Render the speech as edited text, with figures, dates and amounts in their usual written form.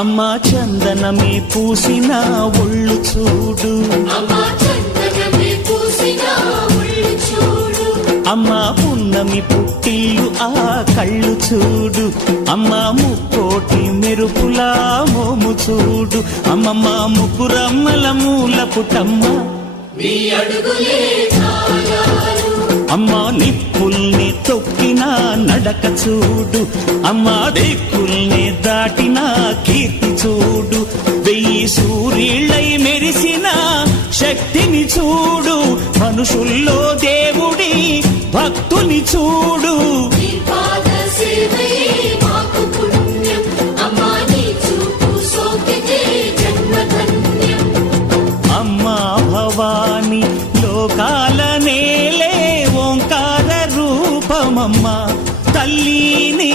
అమ్మా చందనమే పూసిన ఒళ్ళు చూడు, అమ్మా పున్నమి పుట్టిల్లు ఆ కళ్ళు చూడు, అమ్మా ముక్కోటి మెరుపులా మోము చూడు, అమ్మమ్మ ముగ్గురమ్మల మూల పుటమ్మ అమ్మా నిప్పుల్ని తొక్కిన నడక చూడు, అమ్మా దిక్కుల్ని దాటిన కీర్తి చూడు, 1000 సూర్యులై మెరిసిన శక్తిని చూడు, మనుషుల్లో దేవుడి భక్తుని చూడు.